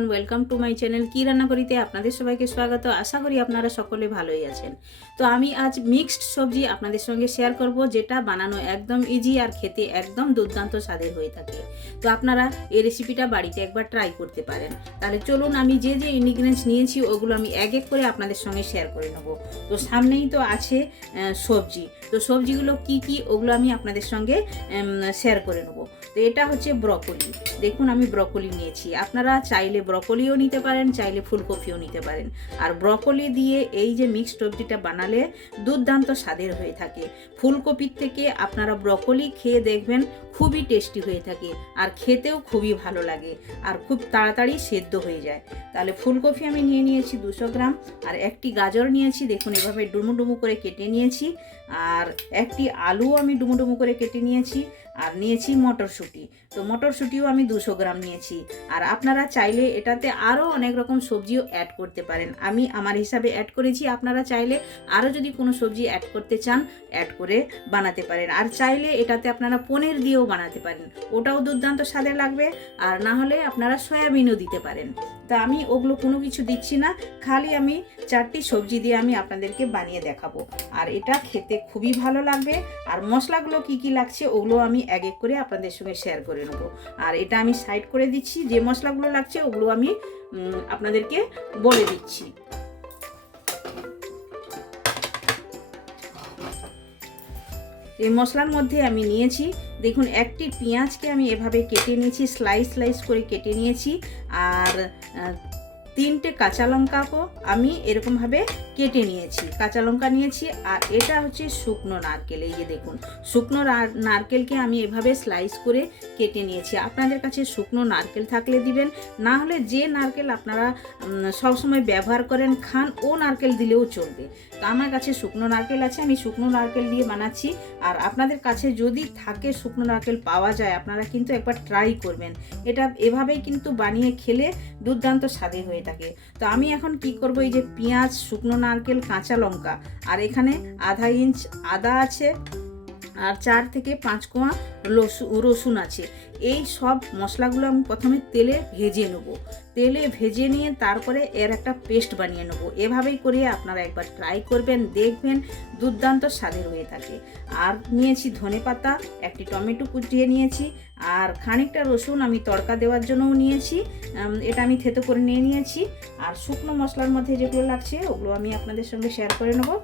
Everyone welcome to my channel কি রান্না করিতে আপনাদের সবাইকে স্বাগত আশা করি আপনারা সকলে ভালোই আছেন তো আমি আজ মিক্সড সবজি আপনাদের সঙ্গে শেয়ার করব যেটা বানানো একদম ইজি আর খেতে একদম দুর্দান্ত স্বাদের হয়ে থাকে তো আপনারা এই রেসিপিটা বাড়িতে একবার ট্রাই করতে পারেন তাহলে চলুন আমি যে যে ইনগ্রিডিয়েন্টস নিয়েছি ওগুলো আমি এক এক করে আপনাদের সঙ্গে শেয়ার করে নেব তো সামনেই তো আছে সবজি তো সবজিগুলো কি কি ওগুলো আমি আপনাদের সঙ্গে শেয়ার করে নেব তো এটা হচ্ছে ব্রকলি দেখুন আমি ব্রকলি নিয়েছি আপনারা চাইলে ব্রকলিও নিতে পারেন, চাইলে ফুলকপিও নিতে পারেন। আর ব্রকলি দিয়ে এই যে মিক্সড সবজিটা বানালে দুর্দান্ত স্বাদের হয়ে থাকে। ফুলকপির থেকে আপনারা ব্রকলি খেয়ে দেখবেন খুবই টেস্টি হয়ে থাকে আর খেতেও খুবই ভালো লাগে আর খুব তাড়াতাড়ি সেদ্ধ হয়ে যায়। তাহলে ফুলকপি আমি নিয়ে নিয়েছি দুশো গ্রাম আর একটি গাজর নিয়েছি, দেখুন এভাবে ডুমু ডুমু করে কেটে নিয়েছি। আর একটি আলু আমি ডুমু ডুমু করে কেটে নিয়েছি। আর নিয়েছি মটরশুঁটি। তো মটরশুঁটিও আমি দুশো গ্রাম নিয়েছি। আর আপনারা চাইলে এটাতে আরও অনেক রকম সবজিও অ্যাড করতে পারেন। আমি আমার হিসাবে অ্যাড করেছি, আপনারা চাইলে আরও যদি কোনো সবজি অ্যাড করতে চান অ্যাড করে বানাতে পারেন। আর চাইলে এটাতে আপনারা পনির দিয়েও বানাতে পারেন। ওটাও দুর্দান্ত স্বাদে লাগবে। আর না হলে আপনারা সয়াবিনও দিতে পারেন। তা আমি ওগুলো কোনো কিছু দিচ্ছি না, খালি আমি চারটি সবজি দিয়ে আমি আপনাদেরকে বানিয়ে দেখাবো। আর এটা খেতে খুবই ভালো লাগবে। আর মশলাগুলো কি কি লাগছে ওগুলো আমি এক এক করে আপনাদের সঙ্গে শেয়ার করে নেব। আর এটা আমি সাইড করে দিচ্ছি, যে মশলাগুলো লাগছে ওগুলো আমি আপনাদেরকে বলে দিচ্ছি। এই মশলার মধ্যে আমি নিয়েছি, দেখুন একটি পেঁয়াজকে আমি এভাবে কেটে নিয়েছি স্লাইস স্লাইস করে কেটে নিয়েছি। আর তিনটে কাঁচা লঙ্কাকেও আমি এরকমভাবে কেটে নিয়েছি। কাঁচা লঙ্কা নিয়েছি আর এটা হচ্ছে শুকনো নারকেল, এই যে দেখুন। শুকনো নারকেলকে আমি এভাবে স্লাইস করে কেটে নিয়েছি। আপনাদের কাছে শুকনো নারকেল থাকলে দিবেন, না হলে যে নারকেল আপনারা সবসময় ব্যবহার করেন, খান, ও নারকেল দিলেও চলবে। তো আমার কাছে শুকনো নারকেল আছে, আমি শুকনো নারকেল দিয়ে বানাচ্ছি। আর আপনাদের কাছে যদি থাকে শুকনো নারকেল পাওয়া যায়, আপনারা কিন্তু একবার ট্রাই করবেন। এটা এভাবেই কিন্তু বানিয়ে খেলে দুর্দান্ত স্বাদে হয়ে তো আমি এখন কি করব, এই যে পেঁয়াজ, শুকনো নারকেল, কাঁচা লঙ্কা, আর এখানে আধা ইঞ্চ আদা আছে আর চার থেকে পাঁচ কোয়া রসু- রসুন আছে। এই সব মশলাগুলো আমি প্রথমে তেলে ভেজে নেব। তেলে ভেজে নিয়ে তারপরে এর একটা পেস্ট বানিয়ে নেব। এভাবেই করে আপনারা একবার ট্রাই করবেন, দেখবেন দুর্দান্ত স্বাদের হয়ে থাকে। আর নিয়েছি ধনে পাতা, একটি টমেটো কুচিয়ে নিয়েছি, আর খানিকটা রসুন আমি তড়কা দেওয়ার জন্যও নিয়েছি এটা আমি থেতো করে নিয়ে নিয়েছি। আর শুকনো মশলার মধ্যে যেগুলো লাগছে ওগুলো আমি আপনাদের সঙ্গে শেয়ার করে নেব।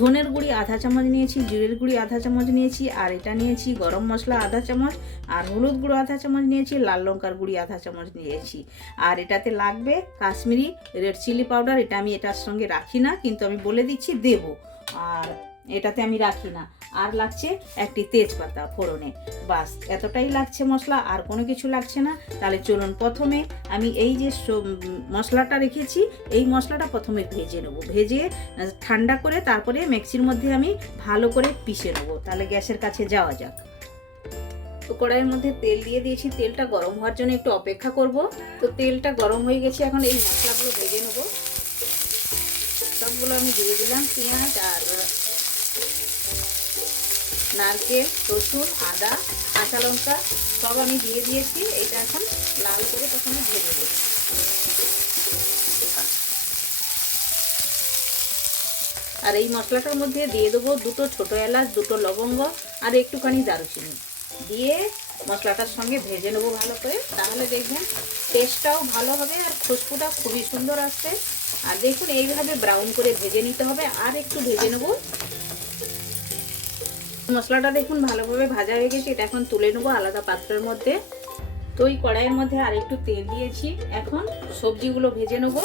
ধনের গুঁড়ি, আধা চামচ নিয়েছি, জিরের গুঁড়ি, আধা চামচ নিয়েছি, আর এটা নিয়েছি গরম মশলা, আধা চামচ, আর হলুদ গুঁড়ো, আধা চামচ নিয়েছি, লাল লঙ্কার গুঁড়ি, আধা চামচ নিয়েছি। আর এটাতে লাগবে কাশ্মীরি রেড চিলি পাউডার, এটা আমি এটার সঙ্গে রাখি না, কিন্তু আমি বলে দিচ্ছি দেব। আর এটাতে আমি রাখি না। আর লাগছে একটি তেজপাতা ফোড়নে। বাস, এতটাই লাগছে মশলা, আর কোনো কিছু লাগছে না। তাহলে চলুন প্রথমে আমি এই যে মশলাটা রেখেছি, এই মশলাটা প্রথমে ভেজে নেব। ভেজে ঠান্ডা করে তারপরে মিক্সির মধ্যে আমি ভালো করে পিষে নেব। তাহলে গ্যাসের কাছে যাওয়া যাক। তো কড়াইয়ের মধ্যে তেল দিয়ে দিয়েছি। তেলটা গরম হওয়ার জন্য একটু অপেক্ষা করব। তো তেলটা গরম হয়ে গেছে, এখন এই মশলাগুলো ভেজে নেব। সবগুলো আমি দিয়ে দিলাম। পেঁয়াজ আর নারকেল, রসুন, আদা, কাঁচা লঙ্কা সব আমি দিয়ে দিয়েছি। এটা এখন লাল করে প্রথমে ভেজে দেবো আর এই মশলাটার মধ্যে দিয়ে দেবো দুটো ছোটো এলাচ, দুটো লবঙ্গ আর একটুখানি দারুচিনি। দিয়ে মশলাটার সঙ্গে ভেজে নেব ভালো করে। তাহলে দেখবেন টেস্টটাও ভালো হবে আর খুশবুটা খুবই সুন্দর আসছে আর দেখুন, এইভাবে ব্রাউন করে ভেজে নিতে হবে। আর একটু ভেজে নেব মশলাটা দেখুন ভালোভাবে ভাজা হয়ে গেছে, এটা এখন তুলে নেব আলাদা পাত্রের মধ্যে। তো ওই কড়াইয়ের মধ্যে আর একটু তেল দিয়েছি। এখন সবজিগুলো ভেজে নেব।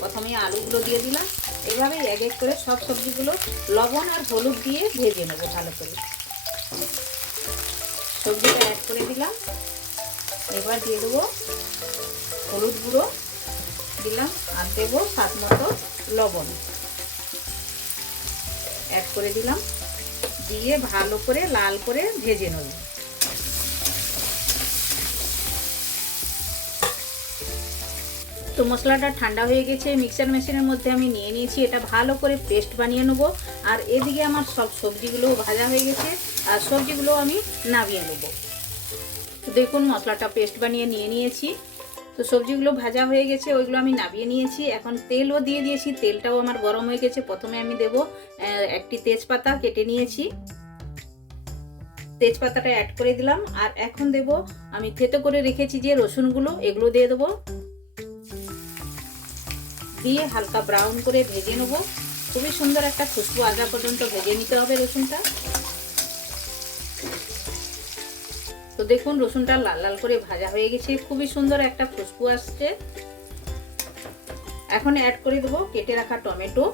প্রথমে আলুগুলো দিয়ে দিলাম। এভাবেই এক এক করে সব সবজিগুলো লবণ আর হলুদ দিয়ে ভেজে নেব ভালো করে। সবজিটা অ্যাড করে দিলাম। এবার দিয়ে দেবো হলুদ গুঁড়ো। দিলাম আর দেবো স্বাদ মতো লবণ। অ্যাড করে দিলাম। দিয়ে ভালো করে লাল করে ভেজে নেব। তো মশলাটা ঠান্ডা হয়ে গেছে, মিক্সার মেশিনের মধ্যে আমি নিয়ে নিয়েছি, এটা ভালো করে পেস্ট বানিয়ে নেব। আর এদিকে আমার সব সবজিগুলো ভাজা হয়ে গেছে, আর সবজিগুলো আমি নামিয়ে নেব। দেখুন, মশলাটা পেস্ট বানিয়ে নিয়ে নিয়েছি। তো সবজিগুলো ভাজা হয়ে গেছে, ওইগুলো আমি নামিয়ে নিয়েছি। এখন তেলও দিয়ে দিয়েছি, তেলটাও আমার গরম হয়ে গেছে। প্রথমে আমি দেব একটি তেজপাতা কেটে নিয়েছি। তেজপাতাটা অ্যাড করে দিলাম, আর এখন দেব, আমি থেতো করে রেখেছি যে রসুনগুলো, এগুলো দিয়ে দেবো। দিয়ে হালকা ব্রাউন করে ভেজে নেব। খুবই সুন্দর একটা খুশবু আগা পর্যন্ত ভেজে নিতে হবে রসুনটা। দেখুন, রসুনটা লাল লাল করে ভাজা হয়ে গেছে। খুবই সুন্দর একটা খুশবু আসছে। এখন অ্যাড করে দেবো কেটে রাখা টমেটো।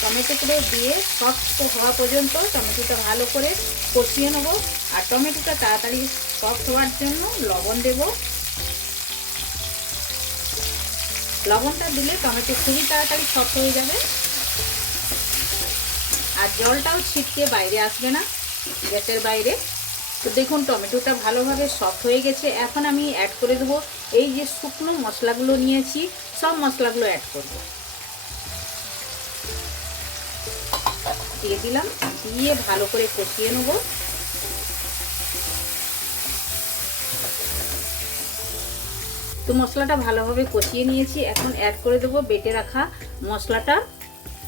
টমেটোগুলো দিয়ে সফট হওয়া পর্যন্ত টমেটোটা ভালো করে কষিয়ে নেব। আর টমেটোটা তাড়াতাড়ি সফট হওয়ার জন্য লবণ দেব। লবণটা দিলে টমেটো খুবই তাড়াতাড়ি সফট হয়ে যাবে। আর জলটাও ছিটকে বাইরে আসবে না, গ্যাসের বাইরে। তো দেখুন, টমেটোটা ভালোভাবে সফট হয়ে গেছে। এখন আমি অ্যাড করে দেবো এই যে শুকনো মশলাগুলো নিয়েছি, সব মশলাগুলো অ্যাড করব। দিয়ে দিলাম, দিয়ে ভালো করে কষিয়ে নেব। তো মশলাটা ভালোভাবে কষিয়ে নিয়েছি। এখন অ্যাড করে দেবো বেটে রাখা মশলাটা,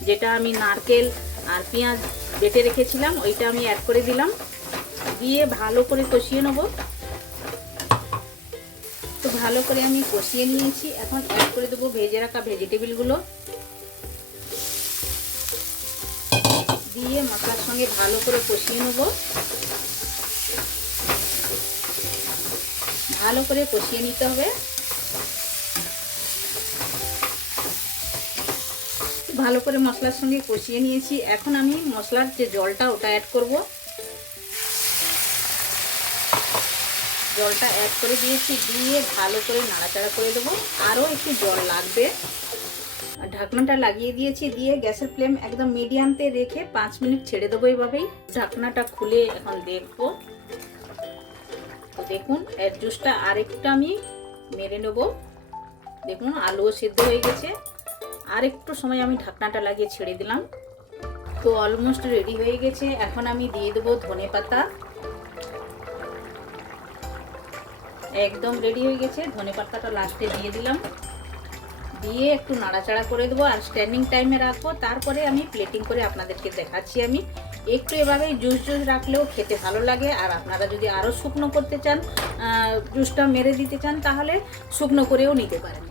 যেটা আমি নারকেল আর পেঁয়াজ বেটে রেখেছিলাম, ওইটা আমি অ্যাড করে দিলাম। দিয়ে ভালো করে কষিয়ে নেব। তো ভালো করে আমি কষিয়ে নিয়েছি। এখন অ্যাড করে দেবো ভেজে রাখা ভেজিটেবিলগুলো দিয়ে মশলার সঙ্গে ভালো করে কষিয়ে নেব। ভালো করে কষিয়ে নিতে হবে। ভালো করে মশলার সঙ্গে কষিয়ে নিয়েছি। এখন আমি মশলার যে জলটা ওটা অ্যাড করব। জলটা অ্যাড করে দিয়েছি, দিয়ে ভালো করে নাড়াচাড়া করে দেবো। আরও একটু জল লাগবে। ঢাকনাটা লাগিয়ে দিয়েছি, দিয়ে গ্যাসের ফ্লেম একদম মিডিয়ামতে রেখে পাঁচ মিনিট ছেড়ে দেবো এইভাবেই ঢাকনাটা খুলে এখন দেখব। দেখুন, এর জুসটা আরেকটা আমি মেরে নেব। দেখুন, আলুও সিদ্ধ হয়ে গেছে। আর একটু সময় আমি ঢাকনাটা লাগিয়ে ছেড়ে দিলাম। তো অলমোস্ট রেডি হয়ে গেছে। এখন আমি দিয়ে দেবো ধনে পাতা। একদম রেডি হয়ে গেছে। ধনে পাতাটা লাস্টে দিয়ে দিলাম। দিয়ে একটু নাড়াচাড়া করে দেবো আর স্ট্যান্ডিং টাইমে রাখব। তারপরে আমি প্লেটিং করে আপনাদেরকে দেখাচ্ছি আমি। একটু এভাবেই জুস জুস রাখলেও খেতে ভালো লাগে। আর আপনারা যদি আরও শুকনো করতে চান জুসটা মেরে দিতে চান, তাহলে শুকনো করেও নিতে পারেন।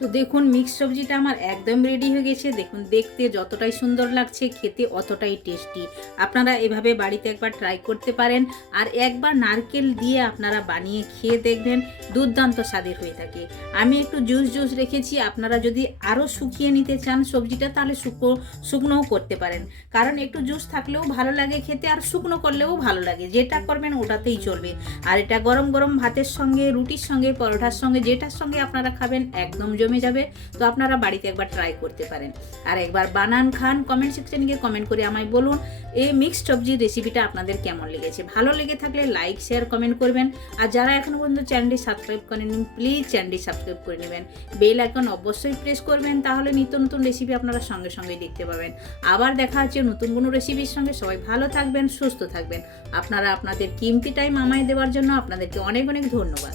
তো দেখুন মিক্স সবজিটা আমার একদম রেডি হয়ে গেছে। দেখুন, দেখতে যতটাই সুন্দর লাগছে, খেতে অতটাই টেস্টি আপনারা এভাবে বাড়িতে একবার ট্রাই করতে পারেন। আর একবার নারকেল দিয়ে আপনারা বানিয়ে খেয়ে দেখবেন, দুর্দান্ত স্বাদের হয়ে থাকে। আমি একটু জুস জুস রেখেছি। আপনারা যদি আরও শুকিয়ে নিতে চান সবজিটা, তাহলে শুকো, শুকনোও করতে পারেন। কারণ একটু জুস থাকলেও ভালো লাগে খেতে, আর শুকনো করলেও ভালো লাগে। যেটা করবেন ওটাতেই চলবে। আর এটা গরম গরম ভাতের সঙ্গে, রুটির সঙ্গে, পরোটার সঙ্গে, যেটার সঙ্গে আপনারা খাবেন, একদম জমে যাবে, তো আপনারা বাড়িতে একবার ট্রাই করতে পারেন। আর একবার বানান খান কমেন্ট সেকশনে গিয়ে কমেন্ট করে আমায় বলুন এই মিক্সড সবজির রেসিপিটা আপনাদের কেমন লেগেছে। ভালো লেগে থাকলে লাইক শেয়ার কমেন্ট করবেন। আর যারা এখনও পর্যন্ত চ্যানেলটি সাবস্ক্রাইব করেন প্লিজ চ্যানেলটি সাবস্ক্রাইব করে নেবেন। বেল আইকন অবশ্যই প্রেস করবেন, তাহলে নিত্য নতুন রেসিপি আপনারা সঙ্গে সঙ্গে দেখতে পাবেন। আবার দেখা হচ্ছে নতুন কোনো রেসিপির সঙ্গে। সবাই ভালো থাকবেন, সুস্থ থাকবেন। আপনারা আপনাদের কিমতি টাইম আমায় দেওয়ার জন্য আপনাদেরকে অনেক অনেক ধন্যবাদ।